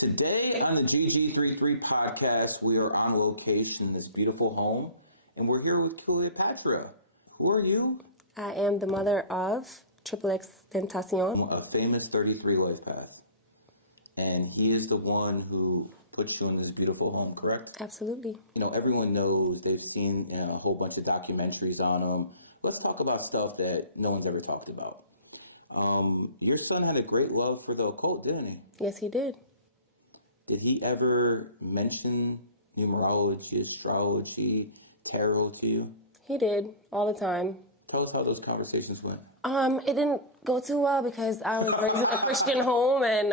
Today on the Xxxtentacion'S podcast, we are on location in this beautiful home, and we're here with Cleopatra. Who are you? I am the mother of Xxxtentacion'S. A famous 33 life path. And he is the one who puts you in this beautiful home, correct? Absolutely. You know, everyone knows, they've seen a whole bunch of documentaries on him. Let's talk about stuff that no one's ever talked about. Your son had a great love for the occult, didn't he? Yes, he did. Did he ever mention numerology, astrology, tarot to you? He did, all the time. Tell us how those conversations went. It didn't go too well because I was raised in a Christian home, and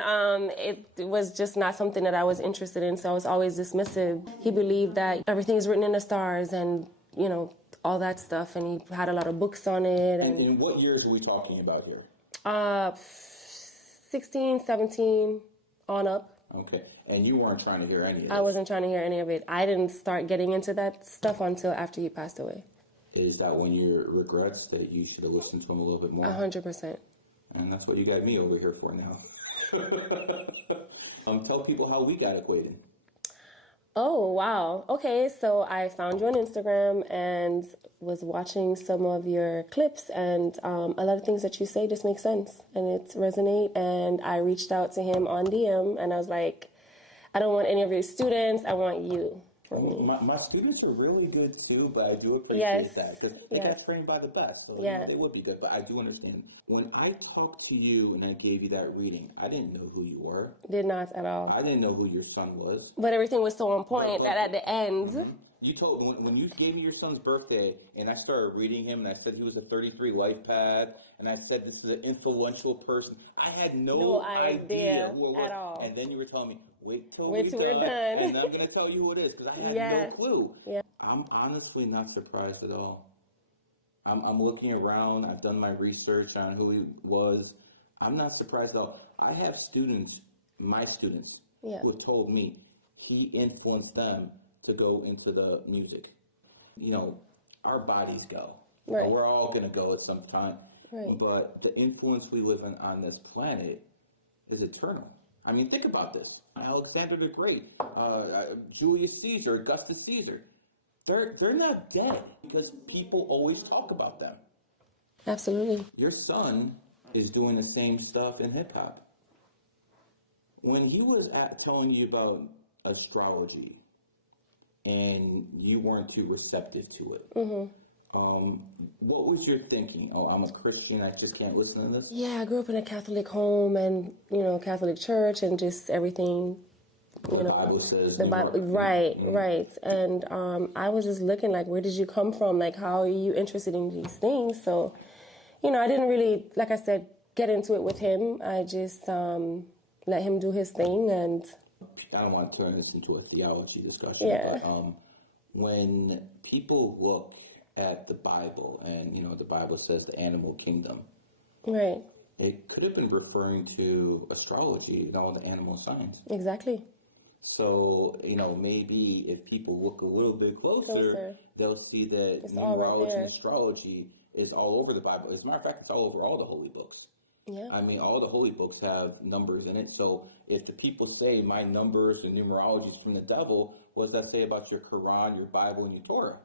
it was just not something that I was interested in, so I was always dismissive. He believed that everything's written in the stars and, you know, all that stuff, and he had a lot of books on it. And in what years are we talking about here? 16, 17, on up. Okay. And you weren't trying to hear any of it? I wasn't trying to hear any of it. I didn't start getting into that stuff until after he passed away. Is that when your regrets that you should have listened to him a little bit more? 100%. And that's what you got me over here for now. Tell people how we got acquainted. Oh, wow. Okay, so I found you on Instagram and was watching some of your clips, and a lot of things that you say just make sense, and it resonate, and I reached out to him on DM, and I was like, I don't want any of your students, I want you for me. My students are really good too, but I do appreciate that, because they got trained by the best, so they would be good, but I do understand. When I talked to you and I gave you that reading, I didn't know who you were. Did not at all. I didn't know who your son was. But everything was so on point that at the end... Mm-hmm. You told when you gave me your son's birthday, and I started reading him, and I said he was a 33 life path, and I said this is an influential person. I had no idea who it was. At all. And then you were telling me, wait till we're done, and I'm going to tell you who it is, because I had no clue. Yeah. I'm honestly not surprised at all. I'm looking around. I've done my research on who he was. I'm not surprised at all. I have students, my students, who have told me he influenced them to go into the music. You know, our bodies go. Right. We're all going to go at some time. Right. But the influence we live in on this planet is eternal. I mean, think about this. Alexander the Great, Julius Caesar, Augustus Caesar. They're not dead because people always talk about them. Absolutely. Your son is doing the same stuff in hip-hop. When he was telling you about astrology, and you weren't too receptive to it. What was your thinking? Oh, I'm a Christian, I just can't listen to this? Yeah, I grew up in a Catholic home and, you know, Catholic church and just everything. The Bible says. The Bible, right. And I was just looking like, where did you come from? Like, how are you interested in these things? So, you know, I didn't really, like I said, get into it with him. I just let him do his thing, and... I don't want to turn this into a theology discussion, but when people look at the Bible, and, you know, the Bible says the animal kingdom, right? It could have been referring to astrology and all the animal signs. Exactly. So, you know, maybe if people look a little bit closer. They'll see that it's numerology and astrology is all over the Bible. As a matter of fact, it's all over all the holy books. Yeah. I mean, all the holy books have numbers in it. So if the people say my numbers and numerology is from the devil, what does that say about your Quran, your Bible, and your Torah?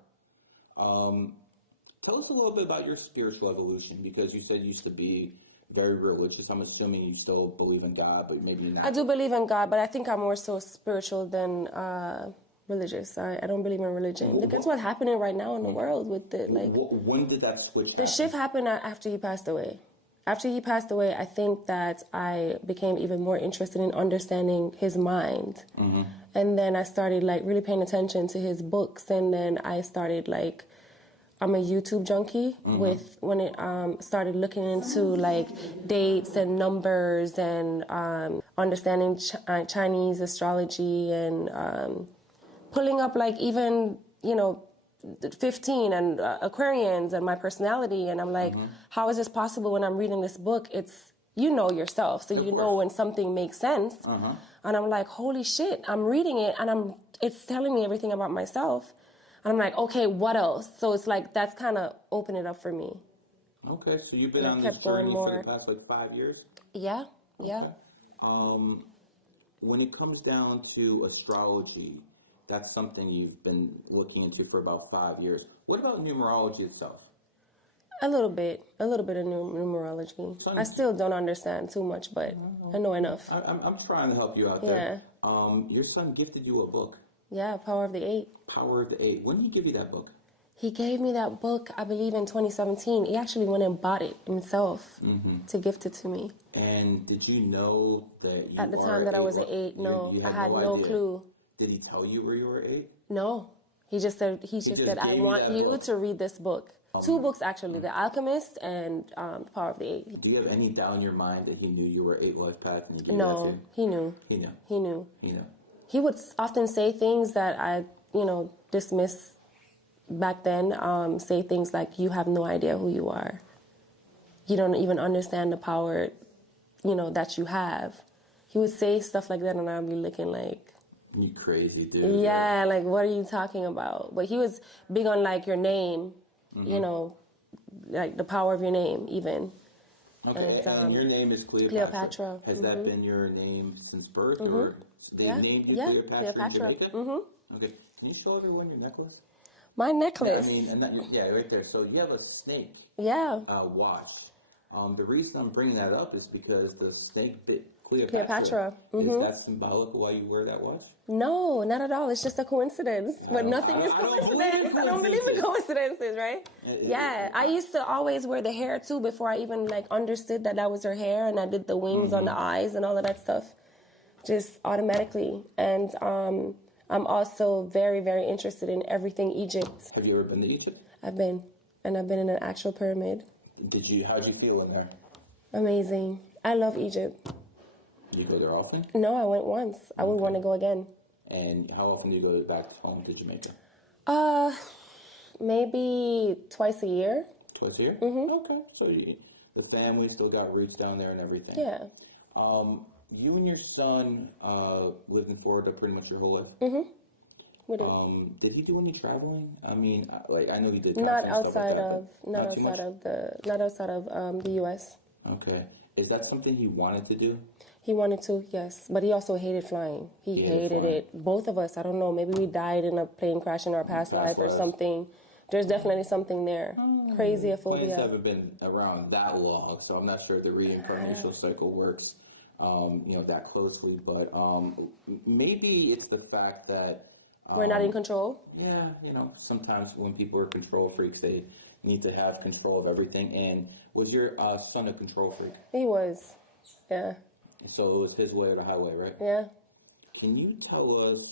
Tell us a little bit about your spiritual evolution, because you said you used to be very religious. I'm assuming you still believe in God, but maybe you're not. I do believe in God, but I think I'm more so spiritual than religious. I don't believe in religion. Look at what's happening right now in the world with the When did that switch happen? The shift happened after he passed away. After he passed away, I think that I became even more interested in understanding his mind. And then I started, like, really paying attention to his books. And then I started, like, I'm a YouTube junkie when it started looking into, like, dates and numbers and understanding Chinese astrology and pulling up, like, even, you know, 15 and Aquarians and my personality, and I'm like, how is this possible when I'm reading this book? It's, you know yourself, so you know when something makes sense. And I'm like, holy shit, I'm reading it, and it's telling me everything about myself. And I'm like, okay, what else? So it's like, that's kind of opened it up for me. Okay, so you've been on this journey for the past, like, 5 years? Yeah, yeah. Okay. when it comes down to astrology, that's something you've been looking into for about 5 years. What about numerology itself? A little bit of numerology. I still don't understand too much, but I know enough. I'm trying to help you out there. Your son gifted you a book. Yeah, Power of the Eight. Power of the Eight. When did he give you that book? He gave me that book, I believe, in 2017. He actually went and bought it himself to gift it to me. And did you know that you at the time that I was an 8? No, I had no clue. Did he tell you where you were 8? No, he just said, I want you to read this book. 2 books actually, The Alchemist and The Power of the Eight. Do you have any doubt in your mind that he knew you were 8 life path and he gave No, that to you? he knew. He knew. He knew. He knew. He would often say things that I, dismiss back then. Say things like, you have no idea who you are. You don't even understand the power, that you have. He would say stuff like that and I'd be looking like, you crazy dude. Yeah, like, what are you talking about? But he was big on, like, your name, like the power of your name, even. Okay, and your name is Cleopatra. Has that been your name since birth? Or they named you Cleopatra in Jamaica? Okay, can you show everyone your necklace? My necklace? I mean, right there. So you have a snake wash. The reason I'm bringing that up is because the snake bit Cleopatra. Is that symbolic of why you wear that watch? No, not at all. It's just a coincidence. But nothing is coincidence. I don't believe in coincidences, right? Yeah. I used to always wear the hair too before I even understood that was her hair, and I did the wings on the eyes and all of that stuff just automatically. And I'm also very, very interested in everything Egypt. Have you ever been to Egypt? I've been. And I've been in an actual pyramid. How'd you feel in there? Amazing. I love Egypt. You go there often? No, I went once. I would want to go again. And how often do you go back home to Jamaica? Maybe twice a year. Twice a year? Mm-hmm. Okay. So the family still got roots down there and everything. Yeah. You and your son lived in Florida pretty much your whole life? Mm-hmm. We did. Did he do any traveling? I mean, I know he did. Not outside of the U.S. Okay. Is that something he wanted to do? He wanted to, yes. But he also hated flying. He hated it. Both of us. I don't know. Maybe we died in a plane crash in our past life or something. There's definitely something there. Crazy a phobia. Planes haven't been around that long, so I'm not sure the reincarnational cycle works, that closely. But maybe it's the fact that we're not in control. Yeah, sometimes when people are control freaks, they need to have control of everything. And was your son a control freak? He was. Yeah. So it was his way or the highway, right? Yeah. Can you tell us,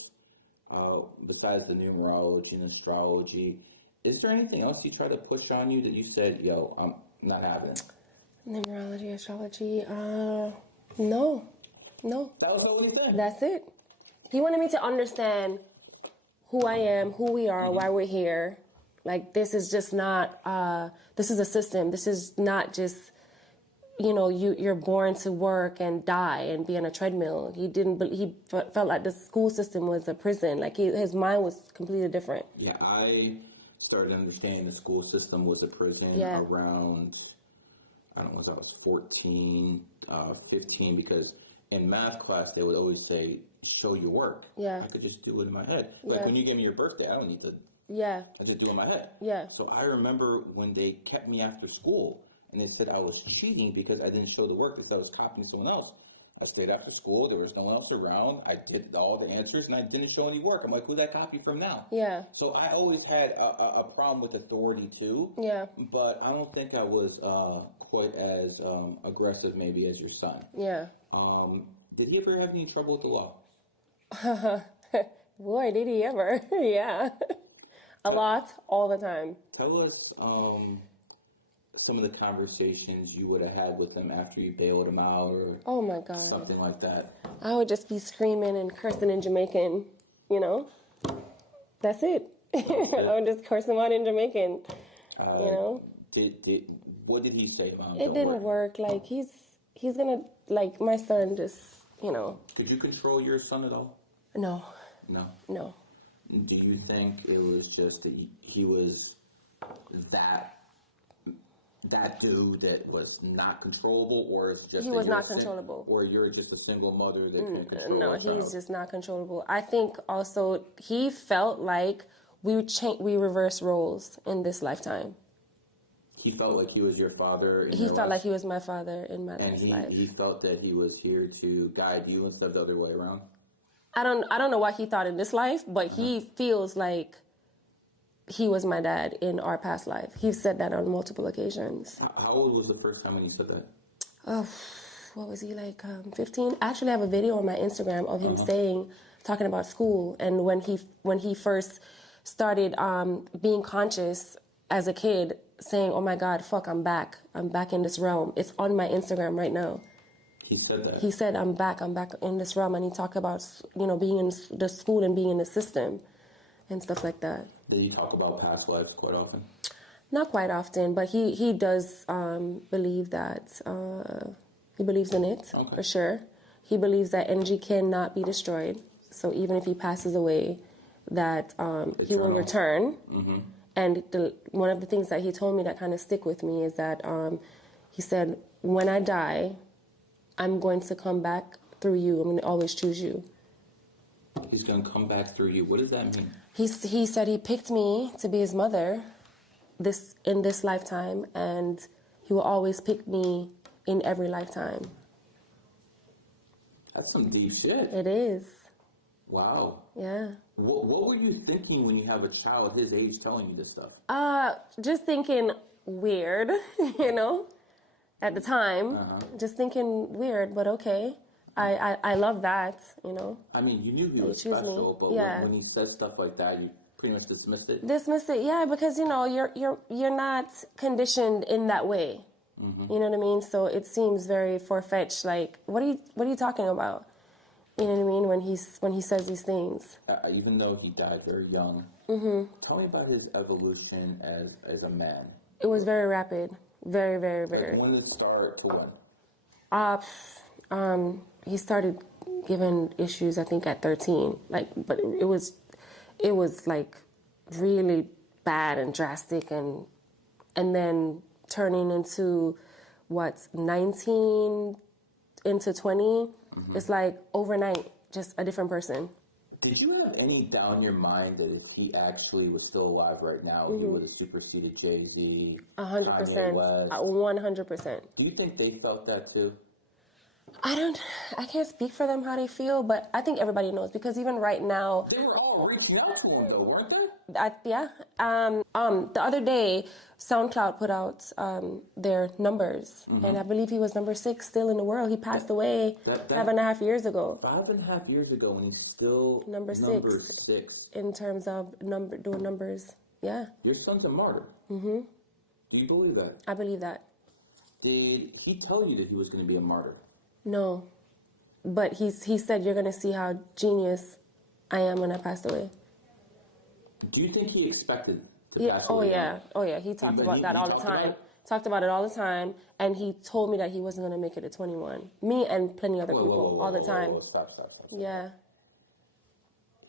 besides the numerology and astrology, is there anything else he tried to push on you that you said, yo, I'm not having it? Numerology, astrology, no. That was the only thing? That's it. He wanted me to understand who I am, who we are, why we're here. Like, this is just not, this is a system. This is not just, you're born to work and die and be on a treadmill. He felt like the school system was a prison. Like, his mind was completely different. Yeah, I started understanding the school system was a prison around, I don't know, I was 14, 15, because in math class, they would always say, show your work. Yeah. I could just do it in my head. Like, when you gave me your birthday, I don't need to. Yeah. I just do it in my head. Yeah. So I remember when they kept me after school, and they said I was cheating because I didn't show the work, because I was copying someone else. I stayed after school. There was no one else around. I did all the answers, and I didn't show any work. I'm like, who'd I copy from now? Yeah. So I always had a problem with authority, too. Yeah. But I don't think I was quite as aggressive, maybe, as your son. Yeah. Did he ever have any trouble with the law? Boy, did he ever. Yeah. A lot, all the time. Tell us some of the conversations you would have had with him after you bailed him out, or oh my God, something like that. I would just be screaming and cursing in Jamaican, That's it. I would just curse him out in Jamaican, What did he say, Mom? It didn't work. Like, he's gonna, like, my son just, Could you control your son at all? No. No. Do you think it was just that he was that that dude that was not controllable, or it's just he was not controllable, or you're just a single mother that can control? No, he's just not controllable. I think also he felt like we reversed roles in this lifetime. He felt like he was your father. He felt like he was my father in my last life. And he felt that he was here to guide you instead of the other way around. I don't know what he thought in this life, but he feels like he was my dad in our past life. He said that on multiple occasions. How old was the first time when he said that? Oh, what was he, like 15? I actually have a video on my Instagram of him talking about school, and when he first started being conscious as a kid, saying, "Oh my God, fuck, I'm back in this realm." It's on my Instagram right now. He said that. He said, I'm back in this realm, and he talked about, being in the school and being in the system and stuff like that. Did he talk about past lives quite often? Not quite often, but he does believe that, he believes in it, for sure. He believes that energy cannot be destroyed. So even if he passes away, that he will return. Mm-hmm. And one of the things that he told me that kind of stick with me is that he said, when I die, I'm going to come back through you. I'm going to always choose you. He's going to come back through you. What does that mean? He said he picked me to be his mother in this lifetime, and he will always pick me in every lifetime. That's some deep shit. It is. Wow. Yeah. What were you thinking when you have a child his age telling you this stuff? Just thinking weird, at the time. Just thinking weird, but okay. I love that, I mean, you knew he was special, but when he said stuff like that, you pretty much dismissed it? Dismissed it, yeah, because, you're not conditioned in that way. Mm-hmm. You know what I mean? So it seems very far-fetched, like, what are you talking about? You know what I mean? When he says these things. Even though he died very young, tell me about his evolution as a man. It was very rapid. Very, very, very. Like when did it start to when? He started giving issues, I think, at 13. But it was like really bad and drastic, and then turning into 19 into 20. Mm-hmm. It's like overnight, just a different person. Did you have any doubt in your mind that if he actually was still alive right now, he would have superseded Jay-Z, 100%, 100%. Do you think they felt that too? I can't speak for them how they feel, but I think everybody knows, because even right now... They were all reaching out to him though, weren't they? Yeah. The other day, SoundCloud put out their numbers, and I believe he was number 6 still in the world. He passed away 5.5 years ago. 5.5 years ago, and he's still number 6 in terms of doing numbers. Yeah. Your son's a martyr. Mm-hmm. Do you believe that? I believe that. Did he tell you that he was going to be a martyr? No, but he said, you're going to see how genius I am when I passed away. Do you think he expected to pass away? Oh yeah, he talked about that all the time. Talked about it all the time, and he told me that he wasn't going to make it to 21. Me and plenty other people all the time. Stop. Yeah.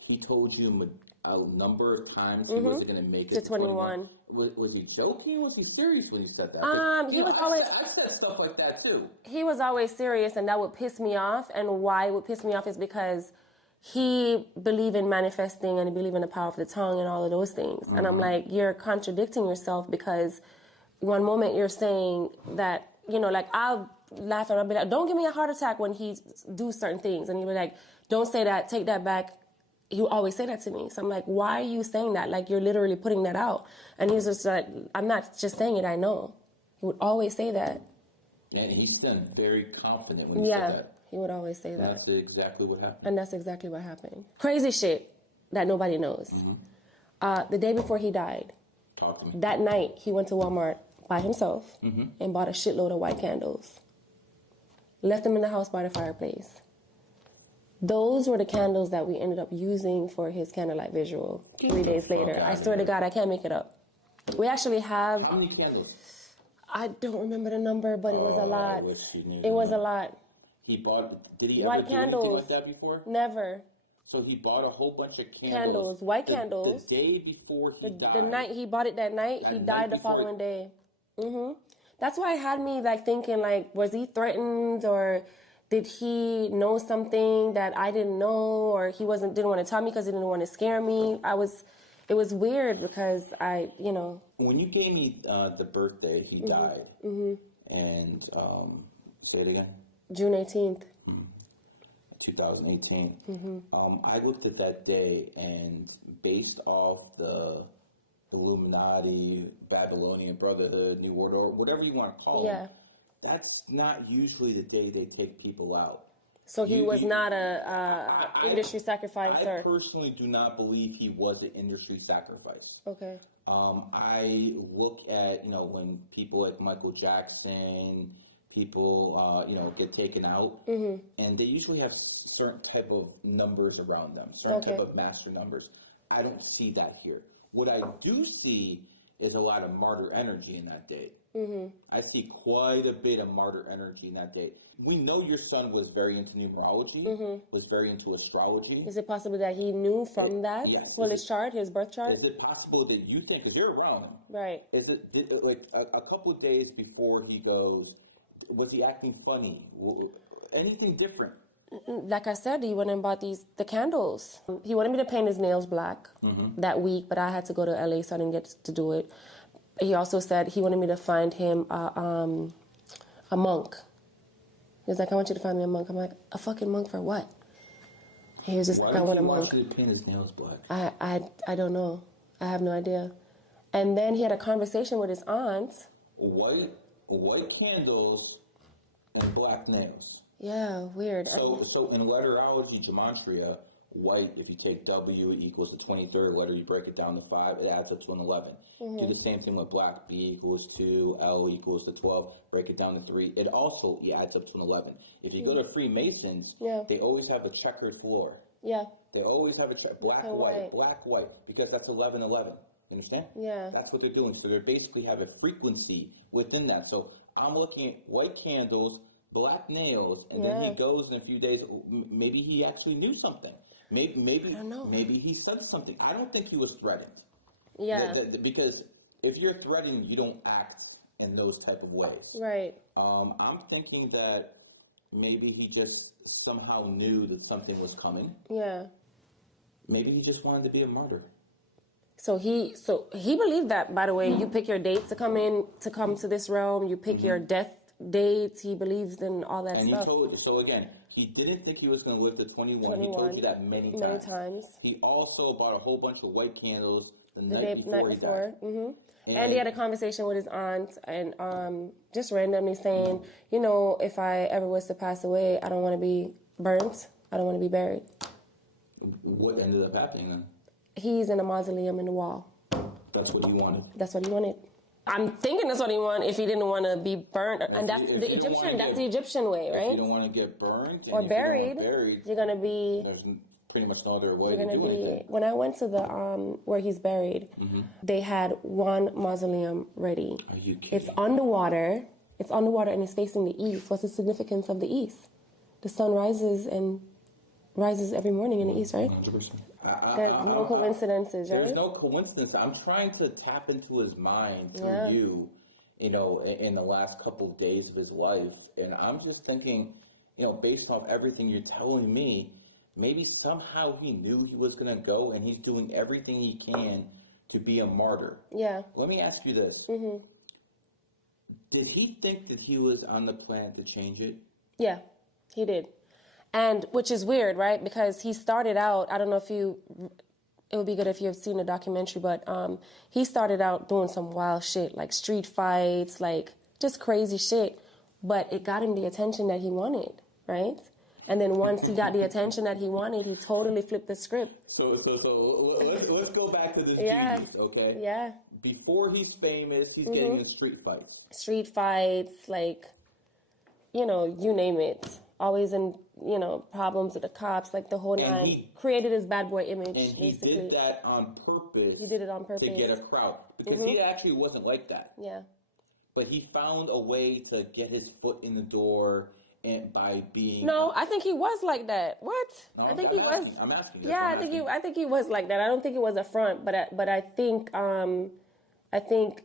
He told you a number of times he wasn't going to make it to 21. Was he joking? Was he serious when he said that? He was always... I said stuff like that too. He was always serious, and that would piss me off. And why it would piss me off is because he believed in manifesting, and he believed in the power of the tongue and all of those things. Mm-hmm. And I'm like, you're contradicting yourself, because one moment you're saying that, I'll laugh and I'll be like, don't give me a heart attack when he do certain things. And he'll be like, don't say that, take that back. He would always say that to me. So I'm like, why are you saying that? Like, you're literally putting that out. And he was just like, I'm not just saying it, I know. He would always say that. And he sounded very confident when he said that. He would always say that. That's exactly what happened. And that's exactly what happened. Crazy shit that nobody knows. Mm-hmm. The day before he died, that night, he went to Walmart by himself and bought a shitload of white candles. Left them in the house by the fireplace. Those were the candles that we ended up using for his candlelight visual 3 days later. I swear to God, I can't make it up. We actually have... How many candles? I don't remember the number, but it was a lot. It was a lot. He bought... Did he white ever candles. do anything like that before? Never. So he bought a whole bunch of candles. White candles. The day before he died. The night he bought it that night, he died the following day. Mm-hmm. That's why it had me like thinking like, was he threatened or did he know something that I didn't know, or he didn't want to tell me because he didn't want to scare me? It was weird because When you gave me the birthday, he died. Mm-hmm. And say it again. June 18th. 2018. Mm-hmm. I looked at that day, and based off the Illuminati, Babylonian Brotherhood, New World Order, whatever you want to call them, that's not usually the day they take people out. So he was not a industry sacrifice? I personally do not believe he was an industry sacrifice. Okay. I look at, when people like Michael Jackson, people, get taken out, mm-hmm. and they usually have certain type of numbers around them, certain type of master numbers. I don't see that here. What I do see is a lot of martyr energy in that date. Mm-hmm. I see quite a bit of martyr energy in that date. We know your son was very into numerology, mm-hmm. was very into astrology. Is it possible that he knew from that? Yes. Well, his chart, his birth chart? Is it possible that you think, because you're around him, right? Is it like a couple of days before he goes, was he acting funny? Anything different? Like I said, he went and bought the candles. He wanted me to paint his nails black that week, but I had to go to LA, so I didn't get to do it. He also said he wanted me to find him a monk. He was like, I want you to find me a monk. I'm like, a fucking monk for what? He was just like, I want a monk. Why did he paint his nails black? I don't know. I have no idea. And then he had a conversation with his aunt. White candles and black nails. Yeah, weird. So in letterology, gematria, white, if you take W equals the 23rd letter, you break it down to 5, it adds up to an 11. Mm-hmm. Do the same thing with black, B equals 2, L equals to 12, break it down to 3. It also adds up to an 11. If you go to Freemasons, they always have a checkered floor. Yeah. They always have a black, white, because that's 11, 11. You understand? Yeah. That's what they're doing. So they basically have a frequency within that. So I'm looking at white candles, black nails, and then he goes in a few days. Maybe he actually knew something. Maybe I don't know. Maybe he said something. I don't think he was threatened. Yeah. Because if you're threatened, you don't act in those type of ways. Right. I'm thinking that maybe he just somehow knew that something was coming. Yeah. Maybe he just wanted to be a martyr. So he believed that, by the way. You pick your dates to come to this realm. You pick your death dates. He believes in all that stuff. So again, he didn't think he was going to live to 21. He told you that many times. He also bought a whole bunch of white candles the night before he died. Mm-hmm. And he had a conversation with his aunt, and just randomly saying, if I ever was to pass away, I don't want to be burnt. I don't want to be buried. What ended up happening then? He's in a mausoleum in the wall. That's what he wanted. That's what he wanted. I'm thinking that's what he wanted if he didn't want to be burnt. And that's the Egyptian. That's the Egyptian way, right? If you don't want to get burned or buried, you're gonna be. There's pretty much no other way to do it. When I went to the where he's buried, they had one mausoleum ready. Are you kidding? It's underwater. It's underwater and it's facing the east. What's the significance of the east? The sun rises every morning in the east, right? 100%. There's no coincidences, right? There's no coincidence. I'm trying to tap into his mind through you, in the last couple of days of his life. And I'm just thinking, based off everything you're telling me, maybe somehow he knew he was going to go and he's doing everything he can to be a martyr. Yeah. Let me ask you this. Mm-hmm. Did he think that he was on the planet to change it? Yeah, he did. And which is weird, right? Because he started out, I don't know if it would be good if you have seen the documentary, but he started out doing some wild shit, like street fights, like just crazy shit. But it got him the attention that he wanted, right? And then once he got the attention that he wanted, he totally flipped the script. So let's go back to this genius, okay? Yeah. Before he's famous, he's getting in street fights. Street fights, like, you name it. Always in, problems with the cops, like the whole nine. He created his bad boy image, and he did that on purpose. He did it on purpose. To get a crowd. Because he actually wasn't like that. Yeah. But he found a way to get his foot in the door and by being... No, I think he was like that. What? No, I think he was... I'm asking. Yeah, I think he was like that. I don't think it was a front, but I think... I think,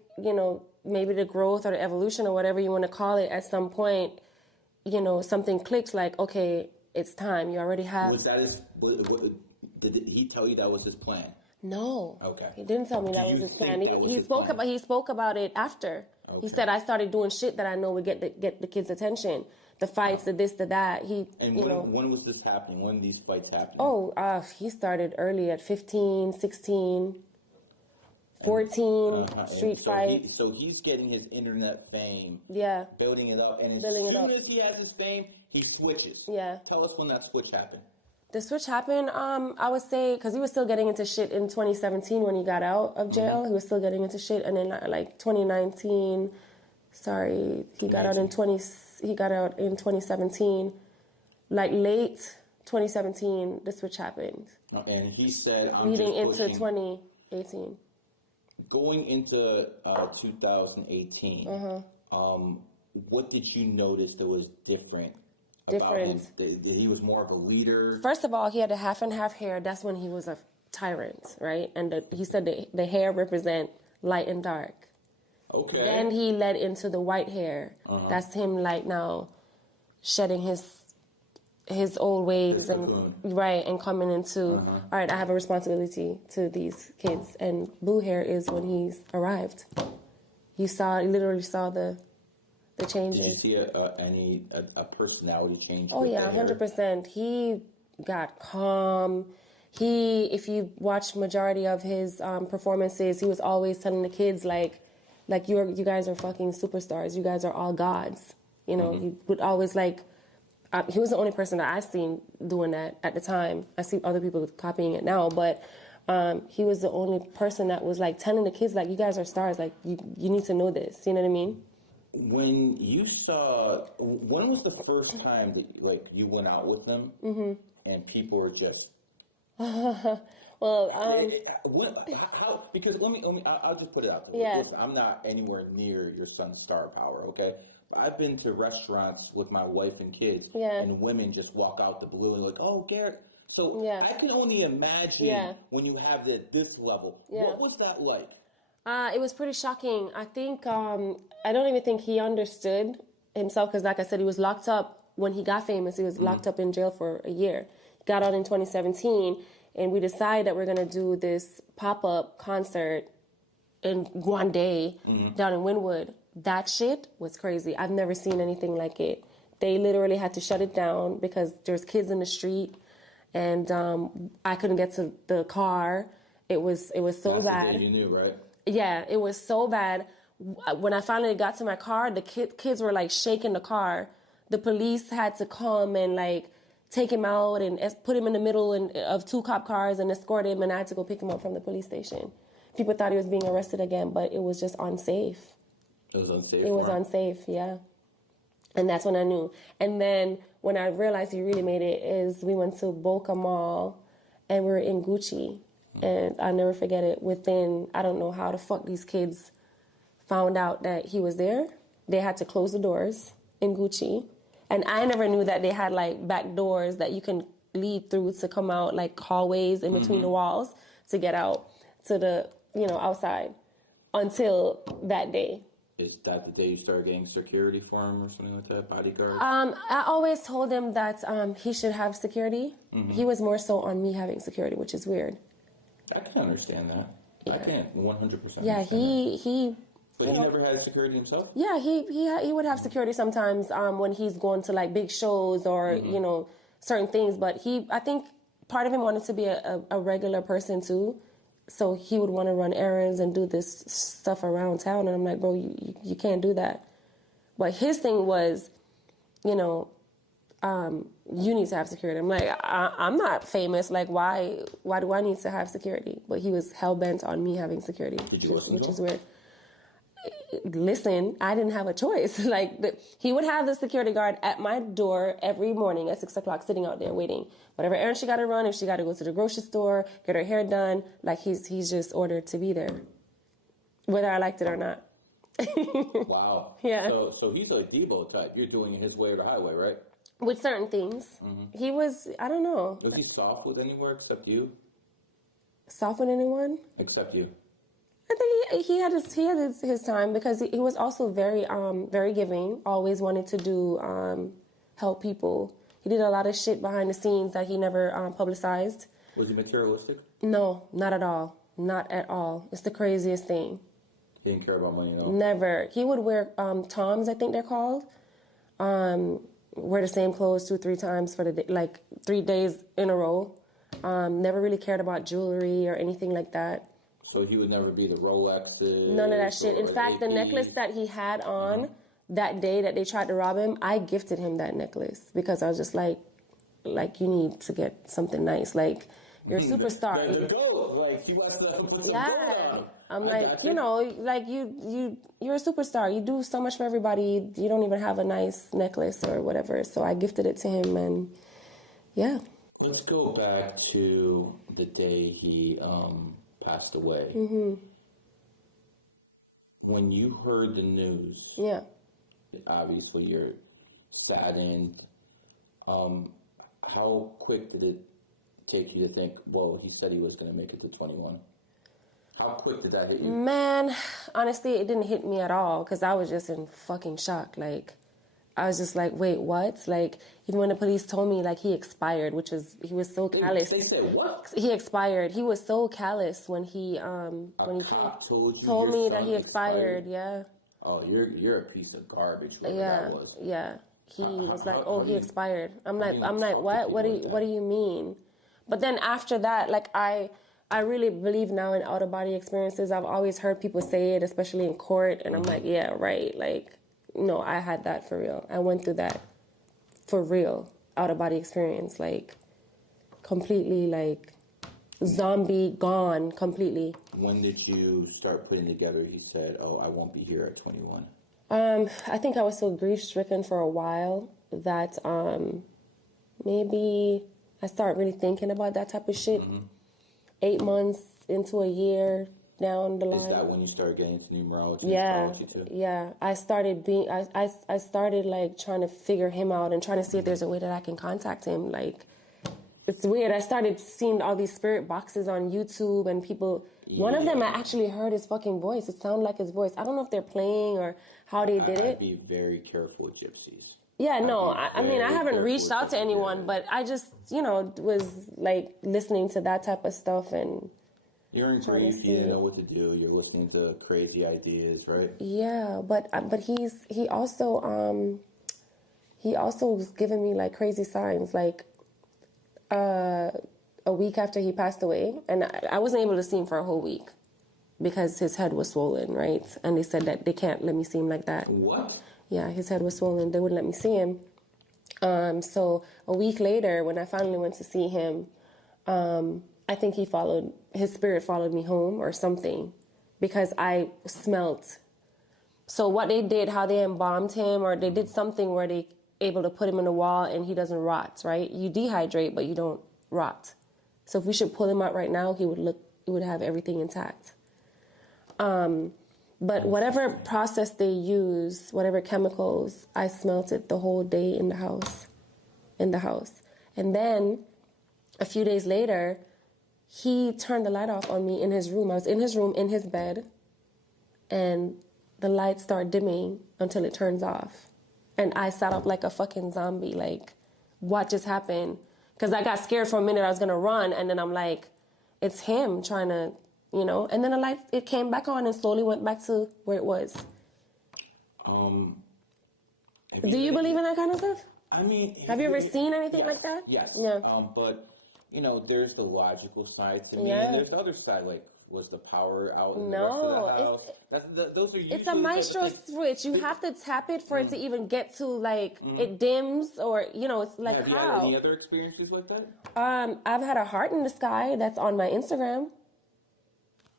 maybe the growth or the evolution or whatever you want to call it, at some point, something clicks like, okay, it's time. You already have. Did he tell you that was his plan? No. Okay. He didn't tell me that was his plan. He spoke about it after. Okay. He said, I started doing shit that I know would get the kids' attention. The fights, the this, the that. When was this happening? When these fights happening? Oh, he started early at 15, 16, 14, street fights. So he's getting his internet fame. Yeah. Building it up. And as soon as he has his fame, he switches. Yeah. Tell us when that switch happened. The switch happened, I would say, because he was still getting into shit in 2017 when he got out of jail. He was still getting into shit. And then, 2019, he got out in 2017. Late 2017, the switch happened. And he said, leading into 2018. Going into 2018, what did you notice that was different about him? He was more of a leader? First of all, he had a half and half hair. That's when he was a tyrant, right? And he said the hair represent light and dark. Okay. Then he led into the white hair. That's him now shedding his old ways and coming into all right, I have a responsibility to these kids. And blue hair is when he's arrived. You literally saw the changes. Did you see a personality change? Oh yeah, 100%. He got calm. If you watch majority of his performances, he was always telling the kids you guys are fucking superstars. You guys are all gods. He would always he was the only person that I've seen doing that at the time. I see other people copying it now, but he was the only person that was telling the kids you guys are stars. You need to know this. You know what I mean? When was the first time that you went out with them and people were just well, how? Because I'll just put it out there. Yeah. Listen, I'm not anywhere near your son's star power, okay? But I've been to restaurants with my wife and kids, and women just walk out the blue and oh, Garrett. So I can only imagine when you have this level. Yeah. What was that like? It was pretty shocking. I think I don't even think he understood himself because, like I said, he was locked up when he got famous. He was locked up in jail for a year. Got out in 2017, and we decided that we're going to do this pop-up concert in one day down in Wynwood. That shit was crazy. I've never seen anything like it. They literally had to shut it down because there's kids in the street, and I couldn't get to the car. It was so bad. You knew, right? Yeah, it was so bad. When I finally got to my car, the kids were shaking the car. The police had to come and take him out and put him in the middle of two cop cars and escort him, and I had to go pick him up from the police station. People thought he was being arrested again, but it was just unsafe. It was unsafe? It was unsafe, yeah. And that's when I knew. And then when I realized he really made it is we went to Boca Mall, and we were in Gucci. And I'll never forget it. Within, I don't know how the fuck these kids found out that he was there. They had to close the doors in Gucci. And I never knew that they had back doors that you can lead through to come out, hallways in between the walls to get out to the, outside until that day. Is that the day you started getting security for him or something like that, bodyguard? I always told him that he should have security. He was more so on me having security, which is weird. I can understand that. Yeah. I can't 100%. Yeah, he. But he never had security himself? Yeah, he would have security sometimes when he's going to big shows or certain things. But I think part of him wanted to be a regular person too, so he would want to run errands and do this stuff around town. And I'm like, bro, you can't do that. But his thing was, you need to have security. I'm like, I'm not famous. Why do I need to have security? But he was hell bent on me having security, which is weird. Listen, I didn't have a choice. He would have the security guard at my door every morning at 6:00, sitting out there waiting. Whatever errand she got to run, if she got to go to the grocery store, get her hair done, he's just ordered to be there, whether I liked it or not. Wow. Yeah. So he's a Debo type. You're doing it his way or the highway, right? With certain things. He was, I don't know. Was he soft with anyone except you? Soft with anyone? Except you. I think he had his time because he was also very giving. Always wanted to do help people. He did a lot of shit behind the scenes that he never publicized. Was he materialistic? No, not at all. Not at all. It's the craziest thing. He didn't care about money, no? Never. He would wear Toms, I think they're called. Wear the same clothes 2-3 times for the day, like 3 days in a row. Never really cared about jewelry or anything like that. So he would never be the Rolexes? None of that shit. In fact, the necklace that he had on that day that they tried to rob him, I gifted him that necklace because I was just like you need to get something nice. Like, you're a superstar. The gold. Like, he wants to put some gold on. I'm like, you know, like you're a superstar. You do so much for everybody. You don't even have a nice necklace or whatever. So I gifted it to him, and yeah. Let's go back to the day he passed away. When you heard the news, yeah, obviously you're saddened. How quick did it take you to think, whoa, he said he was going to make it to 21? How quick did that hit you? Man, honestly, it didn't hit me at all because I was just in fucking shock. Like, I was just like, wait, what? Like, even when the police told me, like, he expired, he was so callous. They said what? He expired. He was so callous when he told me that he expired. Yeah. Oh, you're a piece of garbage. Yeah. That was. Yeah. He was like, he expired. I'm like, what? What do you mean? But then after that, like, I really believe now in out-of-body experiences. I've always heard people say it, especially in court, and I'm like, yeah, right. Like, no, I had that for real. I went through that for real, out-of-body experience, like, completely, like, zombie gone completely. When did you start putting together, he said, oh, I won't be here at 21? I think I was so grief-stricken for a while that maybe I started really thinking about that type of shit. 8 months into a year down the line. Is that when you started getting into numerology? Yeah. I started like trying to figure him out and trying to see if there's a way that I can contact him. Like, it's weird. I started seeing all these spirit boxes on YouTube and people. Yeah. One of them, I actually heard his fucking voice. It sounded like his voice. I don't know if they're playing or how they did it. I'd be very careful with gypsies. Yeah, no, I mean, I haven't reached out to anyone, but I just, was like listening to that type of stuff and. You're in grief. You didn't know what to do. You're listening to crazy ideas, right? Yeah, but he also was giving me like crazy signs, like a week after he passed away, and I wasn't able to see him for a whole week because his head was swollen, right? And they said that they can't let me see him like that. What? Yeah, his head was swollen. They wouldn't let me see him. So a week later, when I finally went to see him, I think his spirit followed me home or something because I smelt. So what they did, how they embalmed him, or they did something where they able to put him in a wall and he doesn't rot, right? You dehydrate, but you don't rot. So if we should pull him out right now, he would have everything intact. But whatever process they use, whatever chemicals, I smelt it the whole day in the house. And then a few days later, he turned the light off on me in his room. I was in his room, in his bed, and the lights start dimming until it turns off. And I sat up like a fucking zombie, like, what just happened? Because I got scared for a minute. I was going to run, and then I'm like, it's him trying to, And then the light, it came back on and slowly went back to where it was. Do you believe in that kind of stuff? I mean... Have you ever seen anything like that? Yes. Yeah. But, there's the logical side to me, and there's the other side, like, was the power out in the rest of the house? Those are usually... It's a maestro switch. You have to tap it for it to even get to, like, it dims or, it's like, have how? You had any other experiences like that? I've had a heart in the sky that's on my Instagram.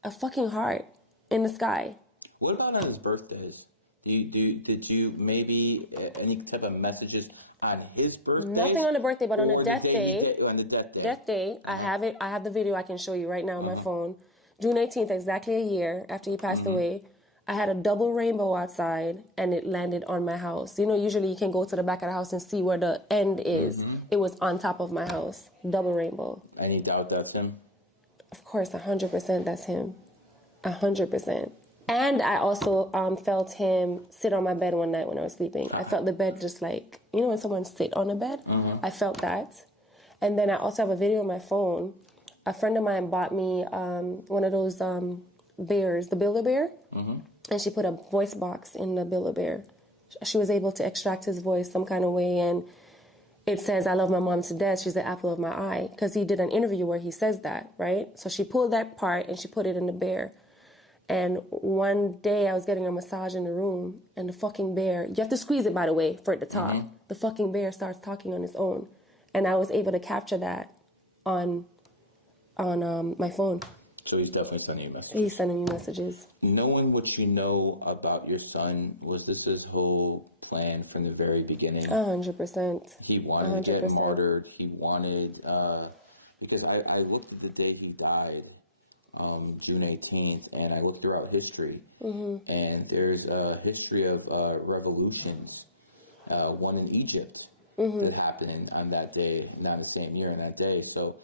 A fucking heart in the sky. What about on his birthdays? Did you maybe any type of messages on his birthday? Nothing on the birthday, but on the death day. On the death day. Death day. I have it. I have the video I can show you right now on my phone. June 18th, exactly a year after he passed away. I had a double rainbow outside, and it landed on my house. Usually you can go to the back of the house and see where the end is. It was on top of my house. Double rainbow. Any doubt that's him? Of course, 100% that's him. 100%. And I also felt him sit on my bed one night when I was sleeping. I felt the bed just like, you know when someone sit on a bed? I felt that. And then I also have a video on my phone. A friend of mine bought me one of those bears, the Build-A-Bear. And she put a voice box in the Build-A-Bear. She was able to extract his voice some kind of way. And it says, I love my mom to death. She's the apple of my eye. Because he did an interview where he says that, right? So she pulled that part and she put it in the bear. And one day I was getting a massage in the room, and the fucking bear, you have to squeeze it, by the way, for it to talk. The fucking bear starts talking on its own. And I was able to capture that on my phone. So he's definitely sending you messages. He's sending me messages. Knowing what you know about your son, was this his whole plan from the very beginning? 100%. He wanted to get martyred. He wanted, because I looked at the day he died, June 18th, and I looked throughout history, and there's a history of revolutions, one in Egypt that happened on that day, not the same year, on that day. So